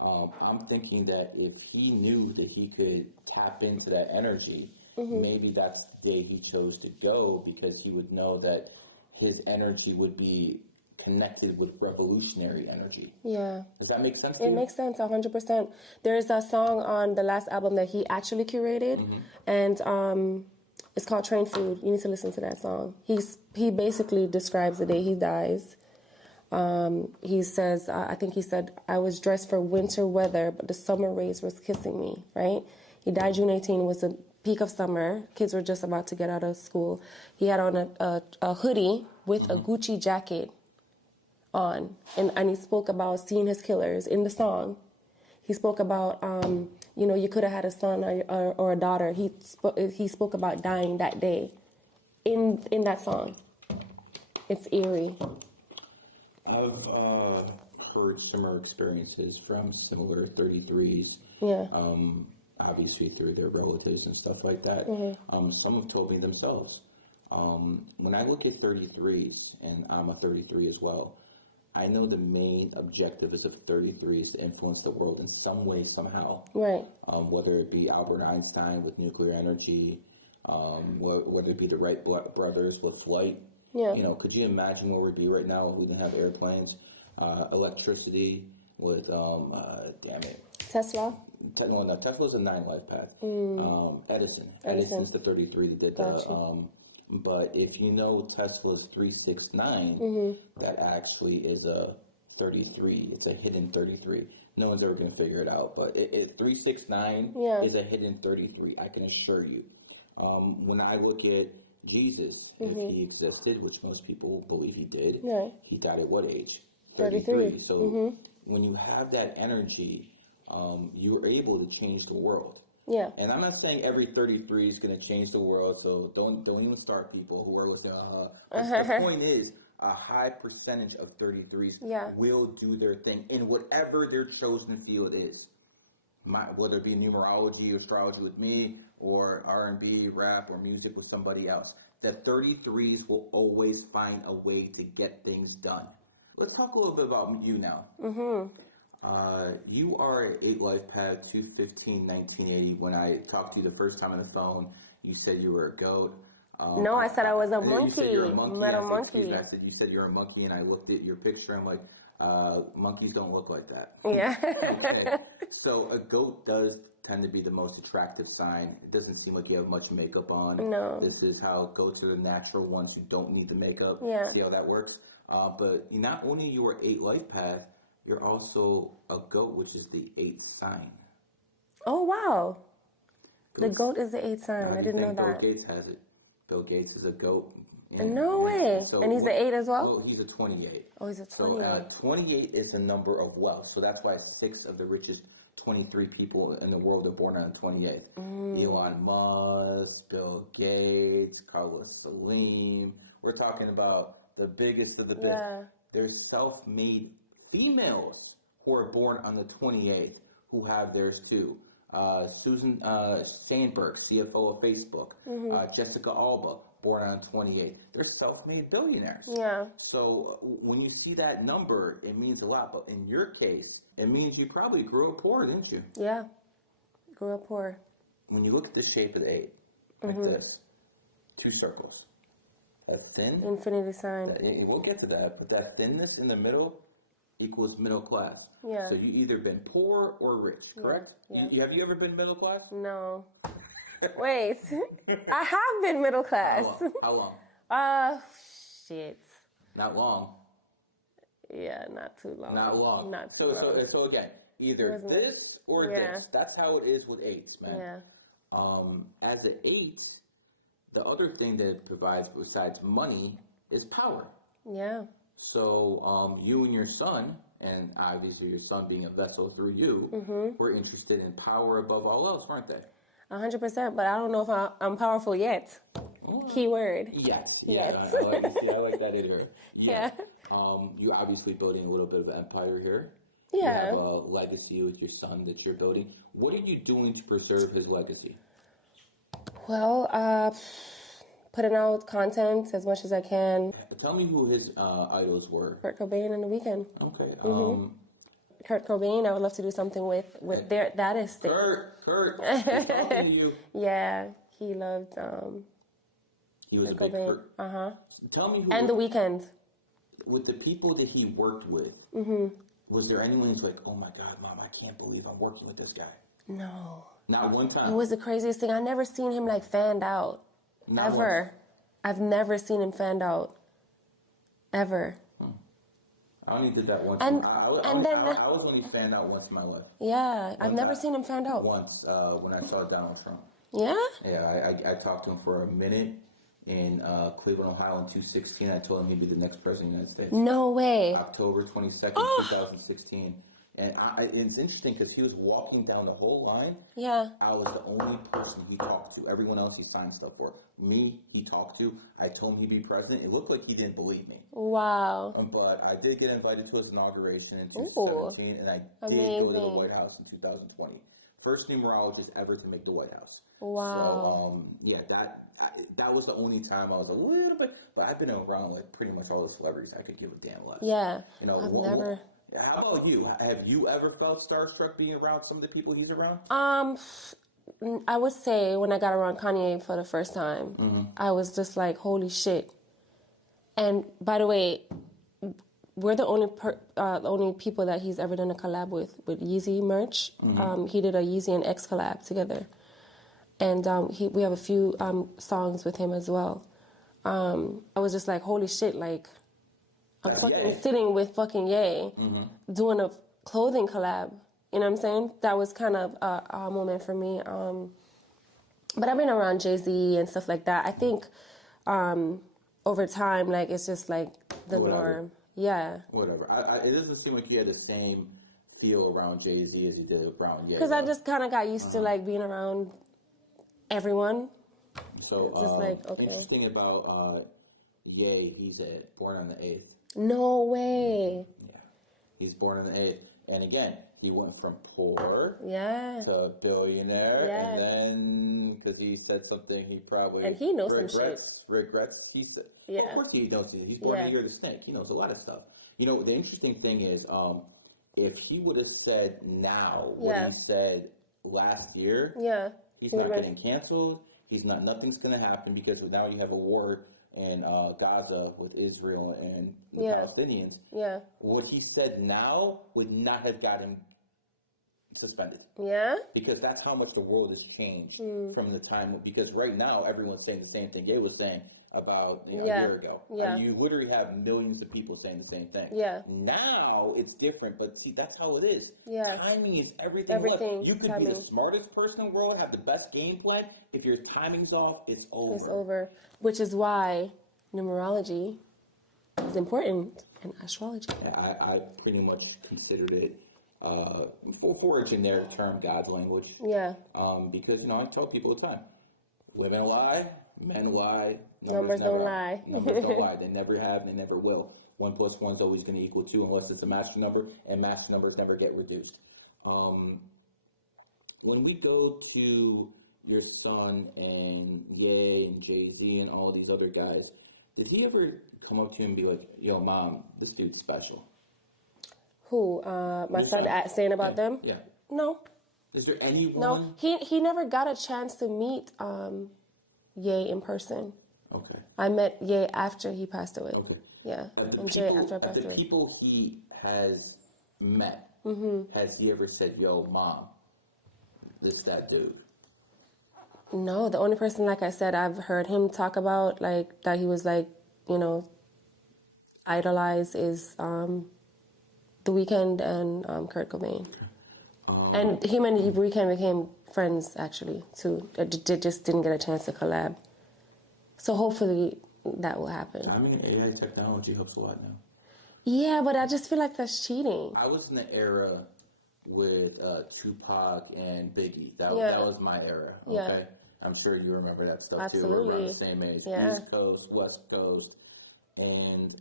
I'm thinking that if he knew that he could tap into that energy, maybe that's the day he chose to go, because he would know that his energy would be connected with revolutionary energy. Yeah. Does that make sense to you? It makes sense, 100%. There's a song on the last album that he actually curated, and it's called Train Food. You need to listen to that song. He basically describes the day he dies. He says, I think he said, I was dressed for winter weather, but the summer rays was kissing me, right? He died June 18, was the peak of summer. Kids were just about to get out of school. He had on a hoodie with a Gucci jacket on, and he spoke about seeing his killers in the song. He spoke about, you could have had a son or a daughter. He spoke about dying that day in that song. It's eerie. I've heard similar experiences from similar 33s. Yeah. Obviously through their relatives and stuff like that. Some have told me themselves. When I look at 33s, and I'm a 33 as well, I know the main objective is of 33 is to influence the world in some way, somehow. Right. Whether it be Albert Einstein with nuclear energy, whether it be the Wright brothers with flight. Yeah. Could you imagine where we'd be right now if we didn't have airplanes, electricity with, damn it. Tesla? No, Tesla's a 9 life path. Edison's the 33 that did that. But if you know Tesla's 369, that actually is a 33. It's a hidden 33. No one's ever going to figure it out. But 369 is a hidden 33, I can assure you. When I look at Jesus, if he existed, which most people believe he did, he died at what age? 33. So when you have that energy, you're able to change the world. Yeah. And I'm not saying every 33 is going to change the world, so don't even start people who are listening. The point is, a high percentage of 33s will do their thing in whatever their chosen field is. Whether it be numerology, astrology with me, or R&B, rap, or music with somebody else. The 33s will always find a way to get things done. Let's talk a little bit about you now. You are 8 life path 2/15/1980. When I talked to you the first time on the phone, you said you were a goat. No, I said I was a monkey. You said you're a monkey. Met a monkey. I said you said you're a monkey, and I looked at your picture. I'm like, monkeys don't look like that. Yeah. Okay. So a goat does tend to be the most attractive sign. It doesn't seem like you have much makeup on. No. This is how goats are the natural ones who don't need the makeup. Yeah. See how that works? But not only you are 8 life path, you're also a goat, which is the 8th sign. Oh, wow. The goat is the 8th sign. I didn't know that. Bill Gates has it. Bill Gates is a goat. No way. So and he's an 8 as well? Well, he's a 28. Oh, he's a 28. So 28 is a number of wealth. So that's why 6 of the richest 23 people in the world are born on the 28th. Elon Musk, Bill Gates, Carlos Slim. We're talking about the biggest of the big. Yeah. There's self-made females who are born on the 28th who have theirs too. Susan Sandberg, CFO of Facebook. Jessica Alba, born on the 28th. They're self-made billionaires. Yeah. So when you see that number, it means a lot. But in your case, it means you probably grew up poor, didn't you? Yeah. Grew up poor. when you look at the shape of the 8, like this, 2 circles, that thin... Infinity sign. We'll get to that, but that thinness in the middle equals middle class. Yeah. So you either been poor or rich, correct? Yeah. Have you ever been middle class? No. Wait. I have been middle class. How long? Shit. Not long. Yeah, not too long. Not long. Not too long. So again, either this or this. That's how it is with 8s, man. Yeah. As an 8, the other thing that it provides besides money is power. Yeah. So you and your son, and obviously your son being a vessel through you, were interested in power above all else, weren't they? 100%, but I don't know if I'm powerful yet. Keyword. Yes. Yes. I like that in here. Yeah. You're obviously building a little bit of an empire here. Yeah. You have a legacy with your son that you're building. What are you doing to preserve his legacy? Well, putting out content as much as I can. Tell me who his idols were. Kurt Cobain and The Weeknd. Okay. Kurt Cobain, I would love to do something with that estate. Kurt, he's talking to you. Yeah, he loved He was Kurt a big Cobain. Kurt. Tell me who. And The Weeknd. With the people that he worked with, was there anyone who's like, oh my God, Mom, I can't believe I'm working with this guy? No. Not one time. It was the craziest thing. I never seen him like fanned out. Not ever. once. I've never seen him fanned out. Ever. I only did that once. And I then was only fanned out once in my life. Yeah, I've never seen him fanned out. Once, when I saw Donald Trump. Yeah? Yeah, I talked to him for a minute in Cleveland, Ohio in 2016. I told him he'd be the next president of the United States. No way. October 22nd, 2016. And it's interesting because he was walking down the whole line. Yeah. I was the only person he talked to. Everyone else he signed stuff for. Me, he talked to. I told him he'd be president. It looked like he didn't believe me. Wow. But I did get invited to his inauguration in 2017, and I did go to the White House in 2020. First numerologist ever to make the White House. Wow. So, that was the only time I was a little bit, but I've been around like pretty much all the celebrities I could give a damn less. Yeah. I've never. How about you? Have you ever felt starstruck being around some of the people he's around? I would say when I got around Kanye for the first time, I was just like, holy shit. And by the way, we're the only people that he's ever done a collab with Yeezy merch. He did a Yeezy and X collab together. And we have a few songs with him as well. I was just like, holy shit, like, I'm fucking sitting with fucking Ye doing a clothing collab. You know what I'm saying? That was kind of a moment for me. But I've been around Jay-Z and stuff like that. I think over time, like, it's just like the norm. Yeah. Whatever. It doesn't seem like you had the same feel around Jay-Z as you did around Ye. Because I just kind of got used to, like, being around everyone. So, just like, okay. Interesting about Ye, he's born on the 8th. No way. Yeah. He's born on the 8th. And again, he went from poor to billionaire. Yeah. And then, because he said something he probably... And he knows some shit. Regrets. He said, yeah. Well, of course he knows. He's born in the year of the snake. He knows a lot of stuff. You know, the interesting thing is, if he would have said now what he said last year, he's not getting canceled. Nothing's going to happen because now you have a war in Gaza with Israel and the Palestinians. Yeah. What he said now would not have got him suspended. Yeah. Because that's how much the world has changed from the time. Because right now everyone's saying the same thing Ye was saying about a year ago. Yeah. You literally have millions of people saying the same thing. Yeah. Now it's different, but see, that's how it is. Yeah. Timing is everything. Everything. You could be the smartest person in the world, have the best game plan. If your timing's off, it's over. It's over. Which is why numerology is important in astrology. Yeah, I pretty much considered it for a generic term, God's language. Yeah. Because, I tell people all the time, women lie, men lie, numbers don't lie. Numbers don't lie. They never have, they never will. 1 + 1 is always going to equal 2 unless it's a master number, and master numbers never get reduced. When we go to your son and Ye and Jay-Z and all these other guys, did he ever come up to you and be like, yo, Mom, this dude's special? Who? My son saying about them? Yeah. No. Is there anyone? No, he never got a chance to meet Ye in person. Okay. I met Ye after he passed away. Okay. Yeah, and Jay after I passed away. The people he has met, has he ever said, "Yo, mom, this that dude"? No, the only person, like I said, I've heard him talk about, like, that he was, like, idolized is The Weeknd and Kurt Cobain. And him and The Weeknd became friends, actually, too. They just didn't get a chance to collab. So hopefully that will happen. I mean, AI technology helps a lot now. Yeah, but I just feel like that's cheating. I was in the era with Tupac and Biggie. That was my era. Okay, Yeah. I'm sure you remember that stuff Absolutely. too. We're around the same age, Yeah. East Coast, West Coast, and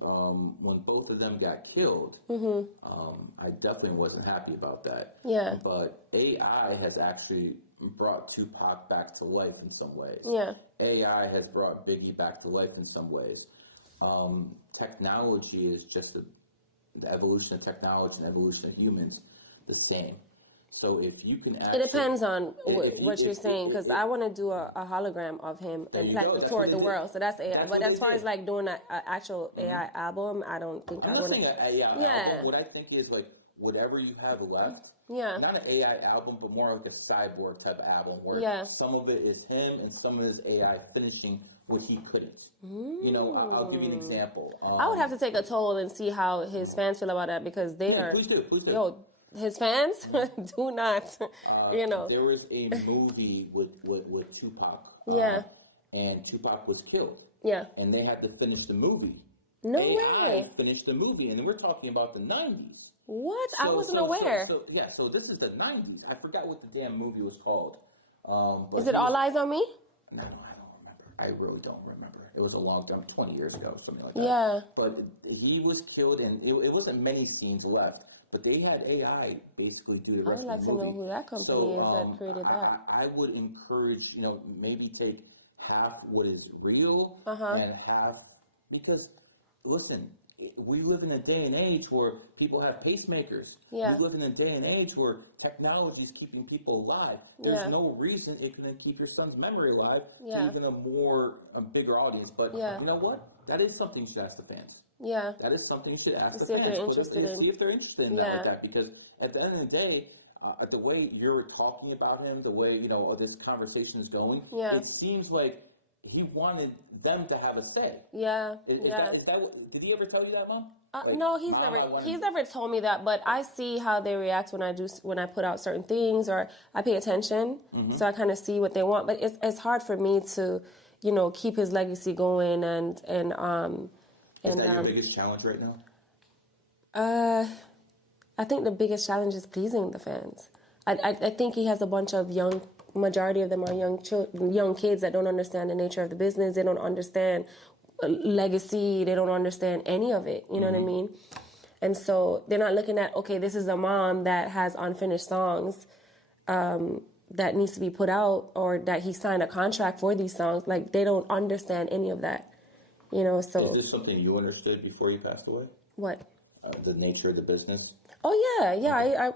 when both of them got killed, I definitely wasn't happy about that. Yeah. But AI has actually brought Tupac back to life in some ways. Yeah. AI has brought Biggie back to life in some ways. Technology is just the evolution of technology and evolution of humans the same. So if you can actually... It depends on what you're saying, because I want to do a hologram of him and play before the world. So that's AI. But as far as like doing an actual AI album, I don't think I want to... I'm not saying an AI album. What I think is like whatever you have left, not an AI album, but more like a cyborg type of album where some of it is him and some of it is AI finishing what he couldn't. I'll give you an example. I would have to take a toll and see how his fans feel about that, because they are... Please do. Yo, his fans do not, There was a movie with Tupac. And Tupac was killed. Yeah. And they had to finish the movie. No AI way. finished the movie, and we're talking about the 90s. What? I wasn't aware. So this is the 90s. I forgot what the damn movie was called. Is it All Eyes on Me? No, I don't remember. I really don't remember. It was a long time, 20 years ago, something like that. Yeah. But he was killed, and it wasn't many scenes left. But they had AI basically do the rest of the movie. I would like to know who that company is that created that. I would encourage, maybe take half what is real and half... Because, listen, we live in a day and age where people have pacemakers. Yeah. We live in a day and age where technology is keeping people alive. There's no reason it couldn't keep your son's memory alive to even a bigger audience. But you know what? That is something you should ask the fans. Yeah. That is something you should ask the see fans. If they're interested in. See if they're interested in that like that. Because at the end of the day, the way you're talking about him, the way, this conversation is going, it seems like he wanted them to have a say. Yeah. Did he ever tell you that, Mom? No, he's never told me that, but I see how they react when I put out certain things, or I pay attention, so I kind of see what they want. But it's hard for me to, keep his legacy going and is that your biggest challenge right now? I think the biggest challenge is pleasing the fans. I think he has a bunch of majority of them are young kids that don't understand the nature of the business. They don't understand legacy. They don't understand any of it. You know what I mean? And so they're not looking at, okay, this is a mom that has unfinished songs that needs to be put out, or that he signed a contract for these songs. Like, they don't understand any of that. So... Is this something you understood before you passed away? What? The nature of the business? Oh, yeah. I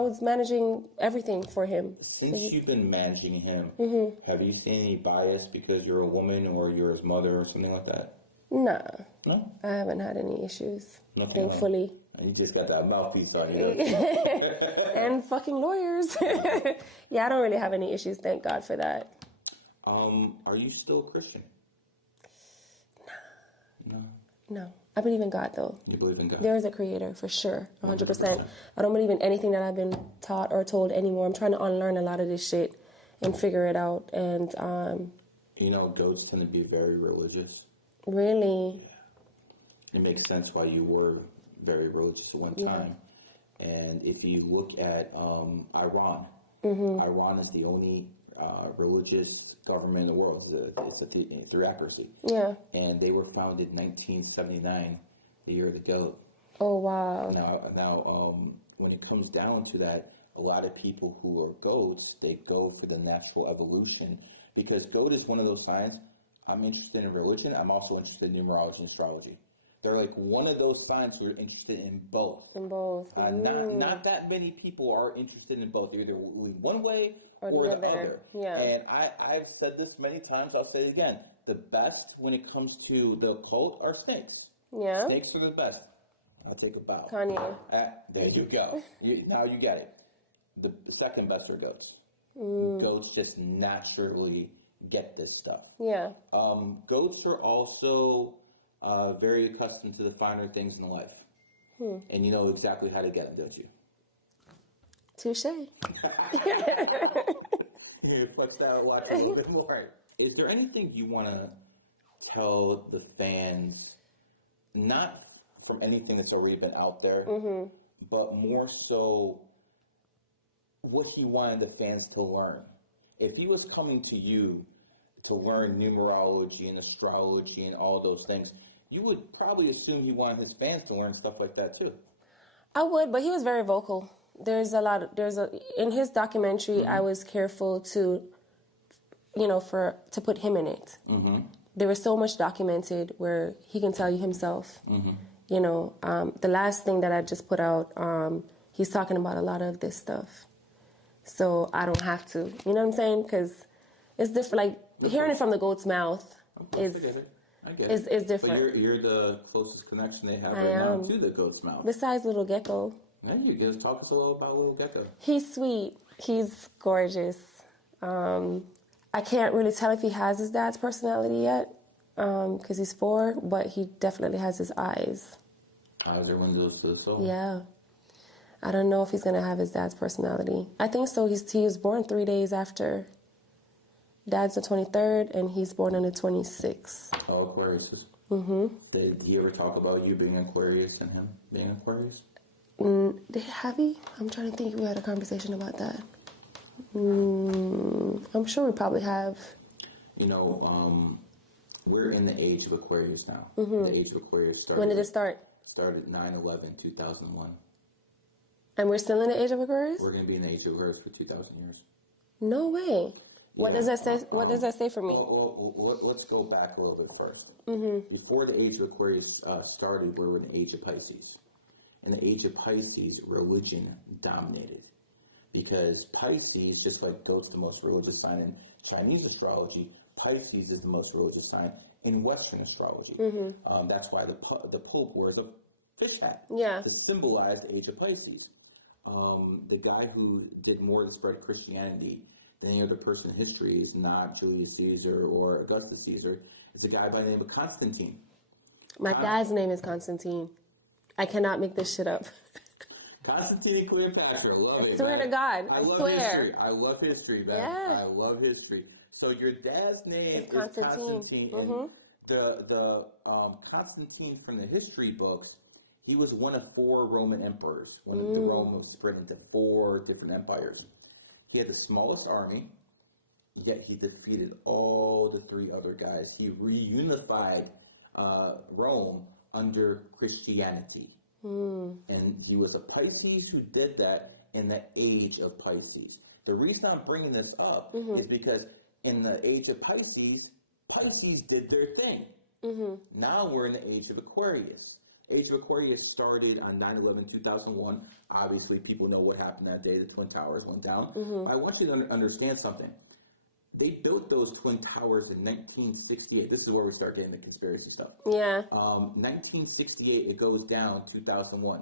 was managing everything for him. Since you've been managing him, have you seen any bias because you're a woman or you're his mother or something like that? Nah. No? I haven't had any issues, Nothing thankfully. And you just got that mouthpiece on you. And fucking lawyers. Yeah, I don't really have any issues, thank God for that. Are you still a Christian? No. I believe in God, though. You believe in God? There is a creator, for sure, 100%. I don't believe in anything that I've been taught or told anymore. I'm trying to unlearn a lot of this shit and figure it out. And, goats tend to be very religious. Really? Yeah. It makes sense why you were very religious at one time. And if you look at Iran, Iran is the only religious government in the world. It's a theocracy. Yeah. And they were founded in 1979, the year of the goat. Oh, wow. Now, when it comes down to that, a lot of people who are goats, they go for the natural evolution, because goat is one of those signs. I'm interested in religion. I'm also interested in numerology and astrology. They're like one of those signs who are interested in both. In both. Not that many people are interested in both, either one way or the other. Yeah. And I've said this many times, I'll say it again. The best when it comes to the occult are snakes. Yeah. Snakes are the best. I take a bow. Kanye. There you go. Now you get it. The second best are goats. Goats just naturally get this stuff. Yeah. Goats are also very accustomed to the finer things in life. And you know exactly how to get them, don't you? Touche. You flex that out, watch a little bit more. Is there anything you want to tell the fans, not from anything that's already been out there, but more so what he wanted the fans to learn? If he was coming to you to learn numerology and astrology and all those things, you would probably assume he wanted his fans to learn stuff like that too. I would, but he was very vocal. In his documentary, I was careful to, to put him in it. There was so much documented where he can tell you himself. The last thing that I just put out, he's talking about a lot of this stuff. So I don't have to, you know what I'm saying? Because it's different, like hearing it from the goat's mouth is different. But you're the closest connection they have right now to the goat's mouth. Besides Little Gecko. Yeah, you guys talk us a little about Little Gecko. He's sweet. He's gorgeous. I can't really tell if he has his dad's personality yet, because he's 4, but he definitely has his eyes. Eyes are windows to the soul. Yeah. I don't know if he's going to have his dad's personality. I think so. He was born 3 days after. Dad's the 23rd, and he's born on the 26th. Oh, Aquarius. Did he ever talk about you being Aquarius and him being Aquarius? Have he? I'm trying to think if we had a conversation about that. I'm sure we probably have. We're in the age of Aquarius now. The age of Aquarius started. When did it start? Started 9/11/2001. And we're still in the age of Aquarius? We're going to be in the age of Aquarius for 2,000 years. No way. What does that say? What does that say for me? Well, let's go back a little bit first. Before the age of Aquarius started, we were in the age of Pisces. In the age of Pisces, religion dominated. Because Pisces, just like goat's the most religious sign in Chinese astrology, Pisces is the most religious sign in Western astrology. That's why the Pope wears a fish hat to symbolize the age of Pisces. The guy who did more to spread Christianity than any other person in history is not Julius Caesar or Augustus Caesar. It's a guy by the name of Constantine. My dad's name is Constantine. I cannot make this shit up. Constantine and Cleopatra. Love it. I swear to God. I swear. History. I love history, man. Yeah. I love history. So your dad's name is Constantine. And the Constantine from the history books, he was one of 4 Roman emperors. When the Rome was split into 4 different empires. He had the smallest army, yet he defeated all the 3 other guys. He reunified Rome under Christianity. And he was a Pisces who did that in the age of Pisces. The reason I'm bringing this up is because in the age of Pisces, Pisces did their thing. Now we're in the age of Aquarius. Age of Aquarius started on 9/11/2001. Obviously, people know what happened that day. The Twin Towers went down. I want you to understand something. They built those Twin Towers in 1968. This is where we start getting the conspiracy stuff. Yeah. 1968, it goes down 2001.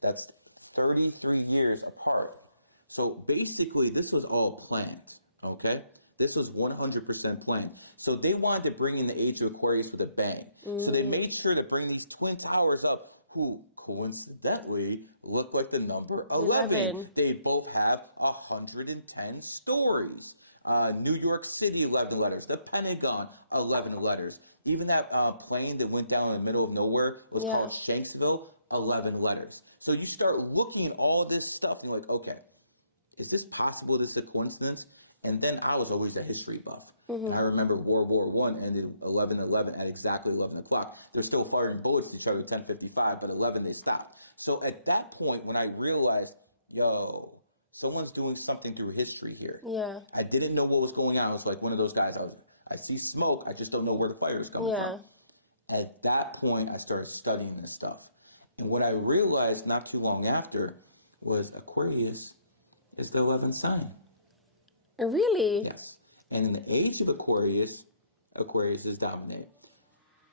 That's 33 years apart. So basically, this was all planned, okay? This was 100% planned. So they wanted to bring in the age of Aquarius with a bang. So they made sure to bring these Twin Towers up, who coincidentally look like the number 11. They both have 110 stories. New York City, 11 letters. The Pentagon, 11 letters. Even that plane that went down in the middle of nowhere was called Shanksville, 11 letters. So you start looking at all this stuff, and you're like, okay, is this possible? This is a coincidence? And then I was always a history buff. And I remember World War I ended 11/11 at exactly 11 o'clock. They're still firing bullets at each other at 10:55, but 11 they stopped. So at that point, when I realized, yo, someone's doing something through history here. Yeah. I didn't know what was going on. I was like one of those guys. I see smoke. I just don't know where the fire is coming from. At that point, I started studying this stuff. And what I realized not too long after was Aquarius is the 11th sign. Really? Yes. And in the age of Aquarius, Aquarius is dominating.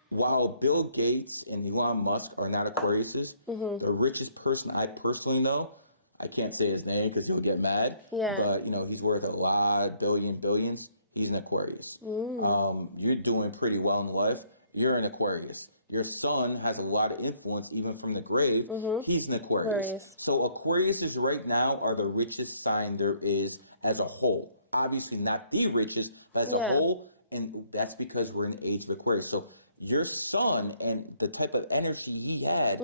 While Bill Gates and Elon Musk are not Aquariuses, the richest person I personally know, I can't say his name because he'll get mad. Yeah. But, he's worth a lot, billions. He's an Aquarius. You're doing pretty well in life. You're an Aquarius. Your son has a lot of influence, even from the grave. He's an Aquarius. So Aquariuses right now are the richest sign there is as a whole. Obviously not the richest, but as a whole. And that's because we're in the age of Aquarius. So your son and the type of energy he had,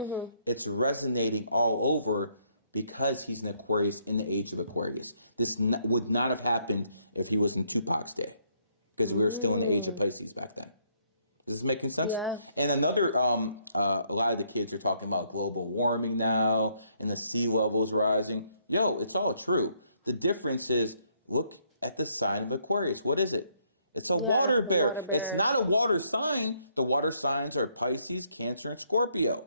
it's resonating all over because he's an Aquarius in the age of Aquarius. This would not have happened if he was in Tupac's day, because we were still in the age of Pisces back then. Is this making sense? Yeah. And another, a lot of the kids are talking about global warming now and the sea levels rising. It's all true. The difference is, look at the sign of Aquarius. What is it? It's a water bear. It's not a water sign. The water signs are Pisces, Cancer, and Scorpio.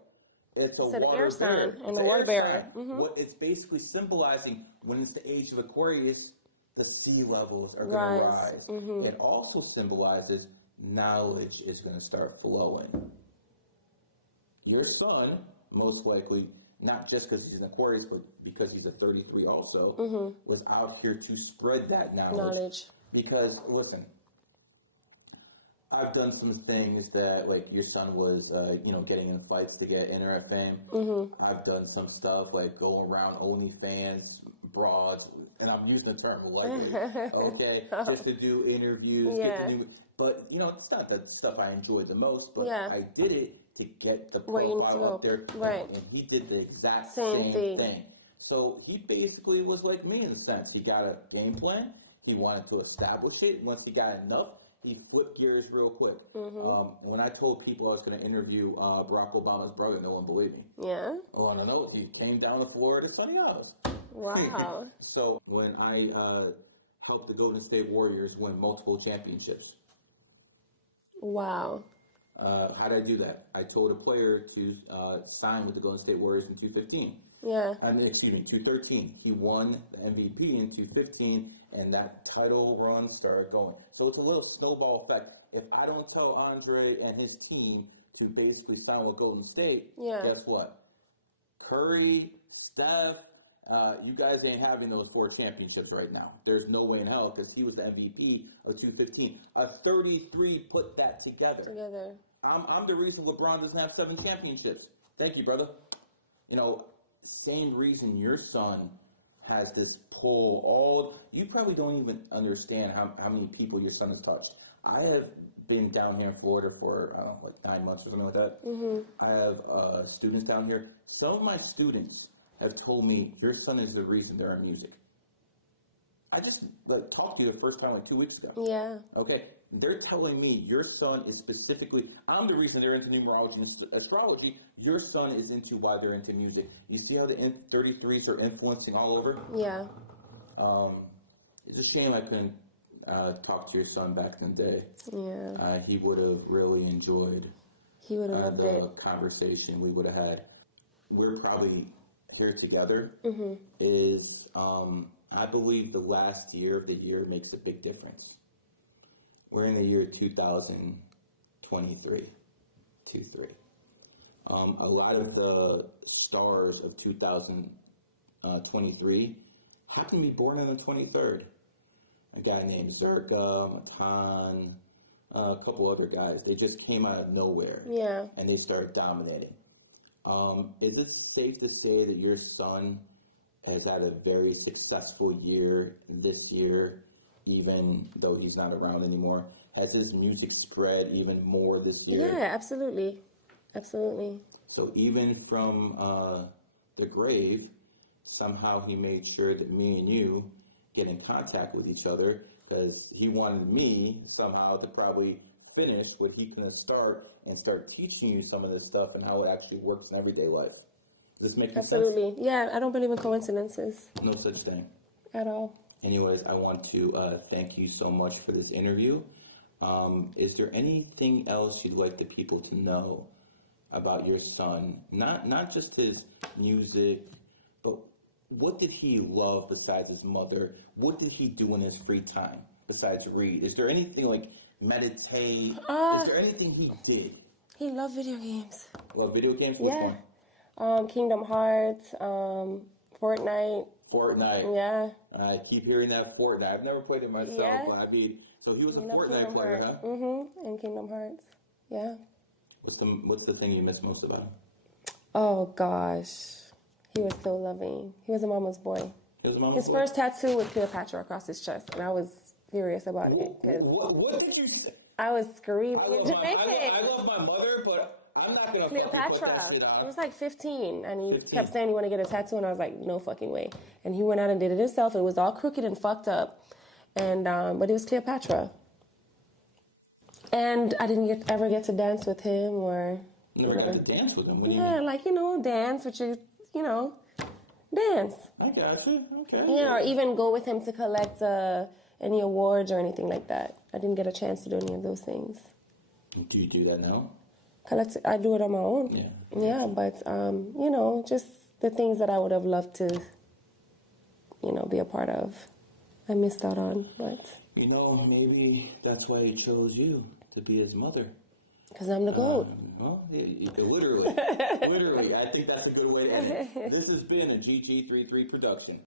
It's an air sign and a water bear. What it's basically symbolizing, when it's the age of Aquarius, the sea levels are going to rise. It also symbolizes knowledge is going to start flowing. Your son, most likely, not just because he's an Aquarius, but because he's a 33 also, was out here to spread that knowledge. Because, listen, I've done some things that, like, your son was, getting in fights to get internet fame. I've done some stuff like going around OnlyFans, broads, and I'm using the term lightly, okay, just to do interviews, but, it's not the stuff I enjoyed the most, but I did it to get the profile up there, and he did the exact same thing. So he basically was like me in a sense. He got a game plan. He wanted to establish it. Once he got enough, he flipped gears real quick. When I told people I was going to interview Barack Obama's brother, no one believed me. Yeah. I want to know if he came down to Florida to study us. Wow. So when I helped the Golden State Warriors win multiple championships. Wow. How did I do that? I told a player to sign with the Golden State Warriors in 2015. Yeah. 2013. He won the MVP in 2015, and that title run started going. So it's a little snowball effect. If I don't tell Andre and his team to basically sign with Golden State, guess what? Curry, Steph, you guys ain't having those 4 championships right now. There's no way in hell, because he was the MVP of 2015. A 33 put that together. I'm the reason LeBron doesn't have 7 championships. Thank you, brother. Same reason your son has this pull. You probably don't even understand how many people your son has touched. I have been down here in Florida for, I don't know, like 9 months or something like that. I have students down here. Some of my students have told me, your son is the reason they're in music. I just talked to you the first time like 2 weeks ago. Yeah. Okay. They're telling me your son is specifically, I'm the reason they're into numerology and astrology. Your son is into why they're into music. You see how the 33s are influencing all over? Yeah. It's a shame I couldn't talk to your son back in the day. Yeah. He would have really enjoyed the conversation we would have had. We're probably here together is, I believe the last year of the year makes a big difference. We're in the year 2023. A lot of the stars of 2023 happen to be born on the 23rd. A guy named Zerka, Matan, a couple other guys. They just came out of nowhere. Yeah. And they started dominating. Is it safe to say that your son has had a very successful year this year, even though he's not around anymore? Has his music spread even more this year? Yeah, absolutely. Absolutely. So even from the grave, somehow he made sure that me and you get in contact with each other, because he wanted me somehow to probably finish what he couldn't start and start teaching you some of this stuff and how it actually works in everyday life. Does this make sense? Absolutely. Yeah, I don't believe in coincidences. No such thing. At all. Anyways, I want to thank you so much for this interview. Is there anything else you'd like the people to know about your son? Not just his music, but what did he love besides his mother? What did he do in his free time besides read? Is there anything like meditate? Is there anything he did? He loved video games. Love video games? Which one? Kingdom Hearts, Fortnite. Fortnite. Yeah. I keep hearing that Fortnite. I've never played it myself, but I mean, so he was a Fortnite player, huh? Mm-hmm. And Kingdom Hearts. Yeah. What's the thing you miss most about him? Oh gosh, he was so loving. He was a mama's boy. He was a mama's boy. His first tattoo was Cleopatra across his chest, and I was furious about it because what did you say? I was screaming. I love my mother, but I'm not gonna Cleopatra. It was like 15, and he kept saying he wanted to get a tattoo, and I was like, no fucking way. And he went out and did it himself. It was all crooked and fucked up, and but it was Cleopatra. And I didn't ever get to dance with him or. Never got to dance with him. What do you mean? Like dance with you, dance. I got you. Okay. Yeah, or even go with him to collect any awards or anything like that. I didn't get a chance to do any of those things. Do you do that now? I do it on my own. Yeah. Yeah, but just the things that I would have loved to, be a part of. I missed out on, but. Maybe that's why he chose you to be his mother. Because I'm the GOAT. Literally. Literally. I think that's a good way to end it. This has been a Xxxtentacion production.